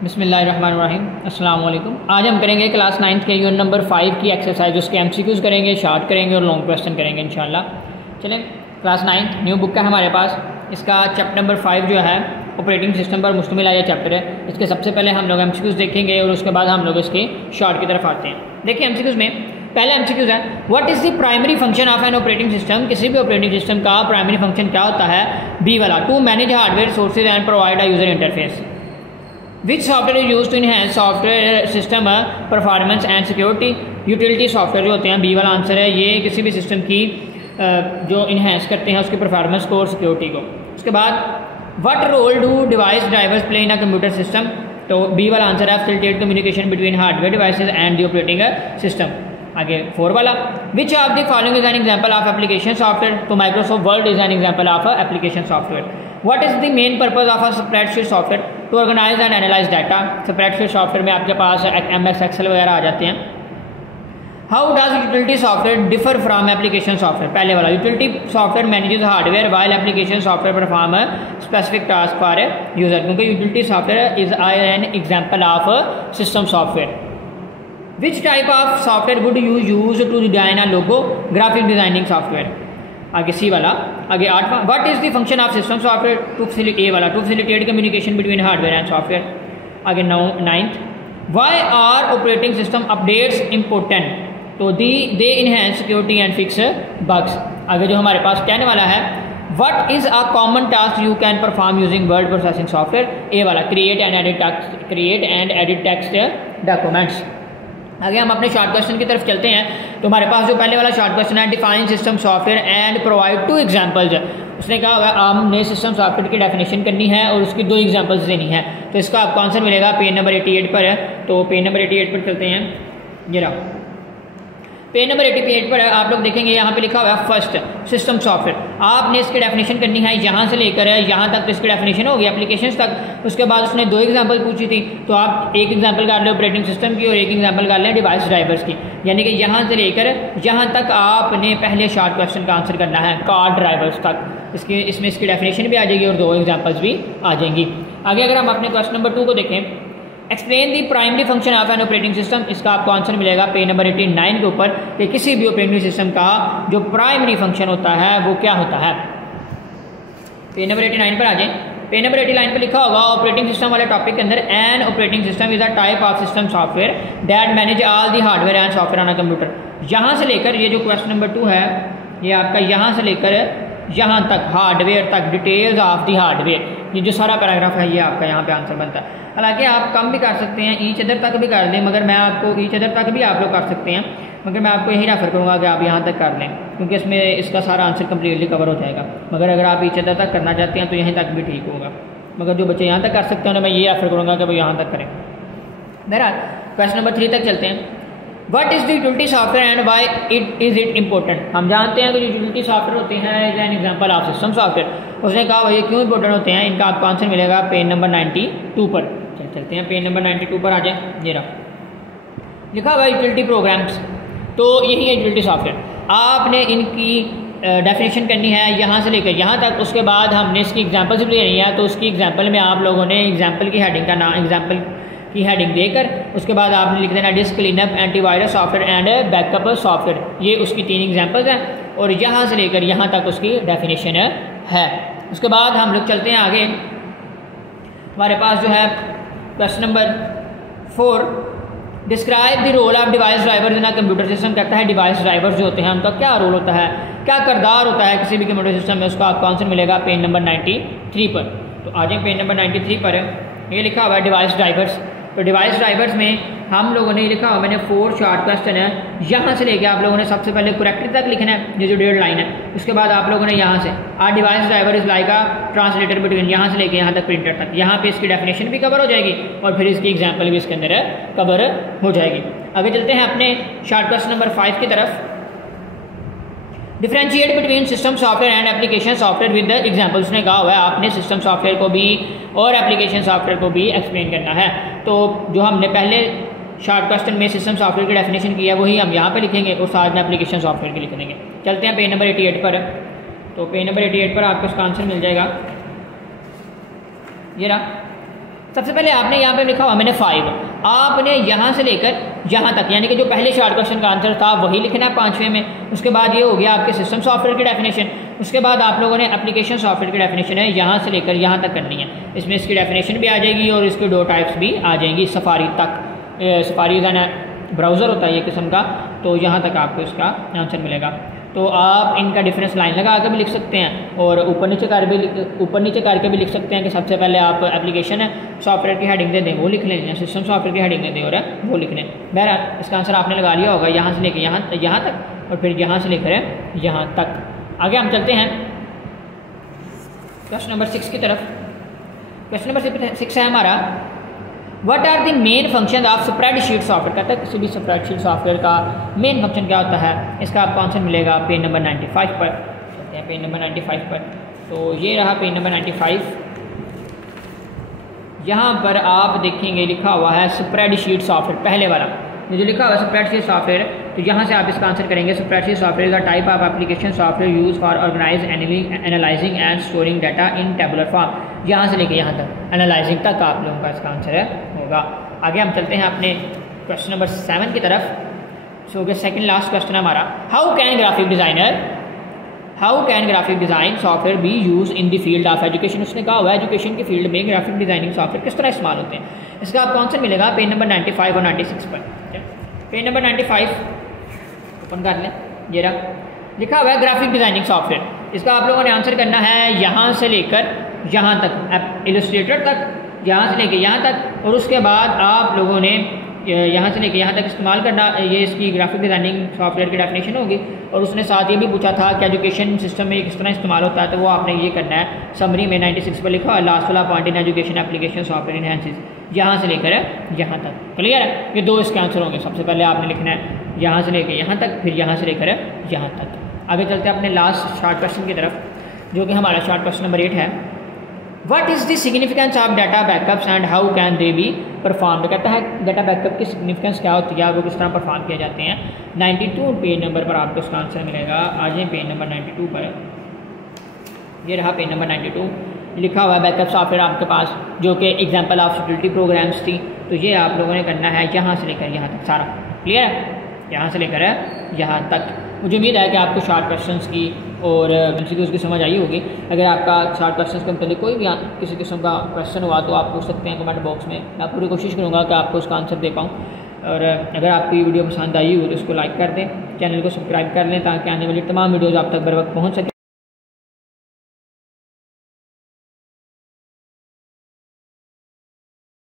बिस्मिल्लाहिर्रहमानिर्रहीम अस्सलाम वालेकुम। आज हम करेंगे क्लास 9th के यूनिट नंबर 5 की एक्सरसाइज। उसके एमसीक्यूज़ करेंगे, शॉर्ट करेंगे और लॉन्ग क्वेश्चन करेंगे इंशाल्लाह। चलें, क्लास 9th न्यू बुक है हमारे पास। इसका चैप्टर नंबर 5 जो है ऑपरेटिंग सिस्टम पर मुश्तमिल है, यह चैप्टर है। इसके सबसे पहले हम लोग एमसीक्यूज़ देखेंगे और उसके बाद हम लोग इसके शॉर्ट की तरफ आते हैं। देखिए एमसीक्यूज़ में पहला एमसीक्यूज़ है, what is the primary function of an operating system. किसी भी ऑपरेटिंग सिस्टम का प्राइमरी फंक्शन क्या होता है? बी वाला, to manage hardware sources and provide a user interface. Which software is use to enhance software system performance and security. Utility software जो होते हैं, बी वाला आंसर है। ये किसी भी सिस्टम की जो इनहेंस करते हैं उसकी परफॉर्मेंस को और सिक्योरिटी को। उसके बाद what role do device drivers play in a computer system. तो बी वाला आंसर है, facilitate communication between hardware devices and the operating system. आगे 4 वाला, which of the following is an example of application software. तो Microsoft Word is an example of application software. What is the main purpose of a spreadsheet software. To organize and analyze data. Spreadsheet software में आपके पास MS Excel वगैरह आ जाते हैं। How does utility software differ from application software. पहले वाला, utility software manages hardware while application software perform specific task for user. क्योंकि utility software is an example of system software. Which type of software would you use to design a logo. Graphic designing software. आगे C वाला, आगे 8वां, what is the function of system software. To facilitate, A वाला, to facilitate communication between hardware and software. आगे 9th, why are operating system updates important. तो they enhance security and fix bugs. आगे जो हमारे पास 10 वाला है, what is a common task you can perform using word processing software. A वाला, create and edit text documents. आगे हम अपने शॉर्ट क्वेश्चन की तरफ चलते हैं। तो हमारे पास जो पहले वाला शॉर्ट क्वेश्चन है, define system software and provide 2 examples. उसने कहा हुआ हमने सिस्टम सॉफ्टवेयर की डेफिनेशन करनी है और उसकी 2 एग्जांपल्स देनी है। तो इसका आपको आंसर मिलेगा पेज नंबर 88 पर है। तो पेज नंबर 88 पर चलते हैं। ये रहा पेज नंबर 88 पर है। आप लोग देखेंगे यहाँ पे लिखा हुआ है फर्स्ट सिस्टम सॉफ्टवेयर। आपने इसकी डेफिनेशन करनी है यहाँ से लेकर यहाँ तक। तो इसकी डेफिनेशन होगी एप्लीकेशंस तक। उसके बाद उसने 2 एग्जांपल पूछी थी, तो आप एक एग्जांपल कर लें ऑपरेटिंग सिस्टम की और एक एग्जांपल कर लें डिवाइस ड्राइवर्स की। यानी कि यहाँ से लेकर यहाँ तक आपने पहले शॉर्ट क्वेश्चन का आंसर करना है, कार ड्राइवर्स तक। इसमें इसकी डेफिनेशन भी आ जाएगी और 2 एग्जाम्पल्स भी आ जाएंगी। आगे अगर हम अपने क्वेश्चन नंबर 2 को देखें, explain the primary function of an operating system. इसका आपको आंसर मिलेगा पेज नंबर 89 के ऊपर कि किसी भी ऑपरेटिंग सिस्टम का जो प्राइमरी फंक्शन होता है वो क्या होता है। पेज नंबर 89 पर आ जाए। पेज नंबर 89 पर लिखा होगा ऑपरेटिंग सिस्टम वाले टॉपिक के अंदर, N operating system is a type of system software that manage all the hardware and software on a computer. यहाँ से लेकर ये जो क्वेश्चन नंबर 2 है, ये आपका यहाँ से लेकर यहाँ तक हार्डवेयर तक, डिटेल्स ऑफ दी हार्डवेयर, ये जो सारा पैराग्राफ है ये आपका यहाँ पे आंसर बनता है। हालांकि आप कम भी कर सकते हैं, ईच अदर तक भी कर लें, मगर मैं आपको ईच अदर तक भी आप लोग कर सकते हैं, मगर मैं आपको यही रेफर करूँगा कि आप यहाँ तक कर लें, क्योंकि इसमें इसका सारा आंसर कम्प्लीटली कवर हो जाएगा। मगर अगर आप ईच अदर तक करना चाहते हैं तो यहीं तक भी ठीक होगा, मगर जो बच्चे यहाँ तक कर सकते हैं उन्हें मैं ये रेफर करूँगा कि वो यहाँ तक करें। बहरहाल क्वेश्चन नंबर 3 तक चलते हैं। What is the utility software and why it important. हम जानते हैं कि जो यूटिलिटी सॉफ्टवेयर होते हैं is an example of system software. उसने कहा ये क्यों इंपॉर्टेंट होते हैं, इनका आपको आंसर मिलेगा पेज नंबर 92 पर। चलते हैं पेज नंबर 92 पर आ जाए। ये रहा लिखा हुआ यूटिलिटी प्रोग्राम्स। तो यही है यूटिलिटी सॉफ्टवेयर। आपने इनकी डेफिनेशन करनी है यहाँ से लेकर यहाँ तक। उसके बाद हमने इसकी एग्जांपल्स भी देनी है। तो उसकी एग्जांपल में आप लोगों ने एग्जांपल की हेडिंग का नाम, एग्जांपल की हेडिंग देकर उसके बाद आपने लिख देना disc cleanup, antivirus software and backup software. ये उसकी 3 एग्जांपल्स हैं और यहाँ से लेकर यहाँ तक उसकी डेफिनेशन है। उसके बाद हम लोग चलते हैं आगे। हमारे पास जो है question number 4, describe the role of device driver in a computer system. कहता है डिवाइस ड्राइवर्स जो होते हैं उनका क्या रोल होता है, क्या किरदार होता है किसी भी कंप्यूटर सिस्टम में। उसका आपको आंसर मिलेगा पेज नंबर 93 पर। तो आ जाए पेज नंबर 93 पर। ये लिखा हुआ है डिवाइस ड्राइवर्स। तो डिवाइस ड्राइवर्स में हम लोगों ने लिखा हुआ, मैंने 4 शॉर्ट क्वेश्चन है। यहाँ से लेके आप लोगों ने सबसे पहले करेक्टर तक लिखना है, ये जो 1.5 लाइन है। उसके बाद आप लोगों ने यहाँ से आ device driver is like a translator between, यहाँ से लेके यहाँ तक प्रिंटर तक। यहाँ पे इसकी डेफिनेशन भी कवर हो जाएगी और फिर इसकी एग्जाम्पल भी इसके अंदर कवर हो जाएगी। आगे चलते हैं अपने शॉर्ट क्वेश्चन नंबर 5 की तरफ। Differentiate between system software and application software with the example. उसने कहा हुआ है आपने सिस्टम सॉफ्टवेयर को भी और एप्लीकेशन सॉफ्टवेयर को भी एक्सप्लेन करना है। तो जो हमने पहले शॉर्ट क्वेश्चन में सिस्टम सॉफ्टवेयर की डेफिनेशन की है वही हम यहाँ पे लिखेंगे और साथ में एप्लीकेशन सॉफ्टवेयर की लिख देंगे। चलते हैं पेज नंबर 88 पर। तो पेज नंबर 88 पर आपको इसका आंसर मिल जाएगा। ये रहा सबसे पहले आपने यहाँ पे लिखा हुआ मैंने 5, आपने यहाँ से लेकर यहाँ तक यानी कि जो पहले शॉर्ट क्वेश्चन का आंसर था वही लिखना है 5वें में। उसके बाद ये हो गया आपके सिस्टम सॉफ्टवेयर की डेफिनेशन। उसके बाद आप लोगों ने एप्लीकेशन सॉफ्टवेयर की डेफिनेशन है यहाँ से लेकर यहाँ तक करनी है। इसमें इसकी डेफिनेशन भी आ जाएगी और इसके 2 टाइप्स भी आ जाएंगी। सफारी तक, सफारी ब्राउज़र होता है ये किस्म का, तो यहाँ तक आपको इसका आंसर मिलेगा। तो आप इनका डिफरेंस लाइन लगा कर भी लिख सकते हैं और ऊपर नीचे करके भी लिख सकते हैं कि सबसे पहले आप एप्लीकेशन सॉफ्टवेयर की हेडिंग दे दें वो लिख लें, सिस्टम सॉफ्टवेयर की हेडिंग दे दें और वो लिख लें। बहरहाल इसका आंसर आपने लगा लिया होगा यहाँ से लेकर यहाँ तक और फिर यहाँ से लेकर यहाँ तक। आगे हम चलते हैं क्वेश्चन नंबर 6 की तरफ। क्वेश्चन नंबर 6 है हमारा, what are the main function of spreadsheet software. कहता है किसी भी स्प्रेडशीट सॉफ्टवेयर का मेन फंक्शन क्या होता है। इसका आपको आंसर मिलेगा पेज नंबर 95 पर। चलते हैं पेज नंबर 95 पर। तो ये रहा पेज नंबर 95। यहाँ पर आप देखेंगे लिखा हुआ है स्प्रेडशीट सॉफ्टवेयर, पहले वाला ये जो लिखा हुआ है स्प्रेडशीट सॉफ्टवेयर, तो यहाँ से आप इसका आंसर करेंगे। स्प्रेडशीट सॉफ्टवेयर का type of application software use for organise analysing and storing data in tabular form. यहाँ से लेके यहाँ तक एनालाइजिंग तक आप लोगों का इसका आंसर होगा। आगे हम चलते हैं अपने क्वेश्चन नंबर 7 की तरफ। सो सेकंड लास्ट क्वेश्चन है हमारा, how can graphic design software B use in the field of education. उसने कहा हुआ है एजुकेशन के फील्ड में ग्राफिक डिज़ाइनिंग सॉफ्टवेयर किस तरह इस्तेमाल होते हैं। इसका आपको आंसर मिलेगा पेज नंबर 95 और 96 पर। पेज नंबर 95 ओपन कर लें, ये रहा लिखा हुआ है ग्राफिक डिज़ाइनिंग सॉफ्टवेयर। इसका आप लोगों ने आंसर करना है यहाँ से लेकर यहाँ तक, इलस्ट्रेटर तक, यहाँ से लेकर यहाँ तक, और उसके बाद आप लोगों ने यहाँ से लेकर यहाँ तक इस्तेमाल करना। ये इसकी ग्राफिक डिज़ाइनिंग सॉफ्टवेयर की डेफिनेशन होगी। और उसने साथ ये भी पूछा था कि एजुकेशन सिस्टम में किस तरह इस्तेमाल होता है, तो वो आपने ये करना है। समरी में 96 पर लिखा है लास्ट वाला point in education application software enhances, यहाँ से लेकर यहाँ तक। क्लियर है, ये 2 इसके आंसर होंगे। सबसे पहले आपने लिखना है यहाँ से लेकर यहाँ तक, फिर यहाँ से लेकर यहाँ तक। आगे चलते हैं अपने लास्ट शॉर्ट क्वेश्चन की तरफ, जो कि हमारा शॉर्ट क्वेश्चन नंबर 8 है, what is the significance of data backups and how can they be performed. कहता है डाटा बैकअप की सिग्निफिकेंस क्या होती है, वो किस तरह परफॉर्म किए जाते हैं। 92 पेज नंबर पर आपको इसका आंसर मिलेगा। आज ये पेज नंबर 92 पर, ये रहा पेज नंबर 92। लिखा हुआ है बैकअप सॉफ्टवेयर आपके पास, जो कि एग्जाम्पल ऑफ सिक्योरिटी प्रोग्राम्स थी। तो ये आप लोगों ने करना है यहाँ से लेकर यहाँ तक सारा। क्लियर है, यहाँ से लेकर यहाँ तक। मुझे उम्मीद है कि आपको शॉर्ट क्वेश्चंस की और MCQs की समझ आई होगी। अगर आपका शॉर्ट क्वेश्चंस के मतलब कोई भी किसी किस्म का क्वेश्चन हुआ तो आप पूछ सकते हैं कमेंट बॉक्स में। मैं पूरी कोशिश करूँगा कि आपको उसका आंसर दे पाऊँ। और अगर आपकी वीडियो पसंद आई हो तो इसको लाइक कर दें, चैनल को सब्सक्राइब कर लें ताकि आने वाली तमाम वीडियोज़ आप तक बर वक्त पहुँच सकें।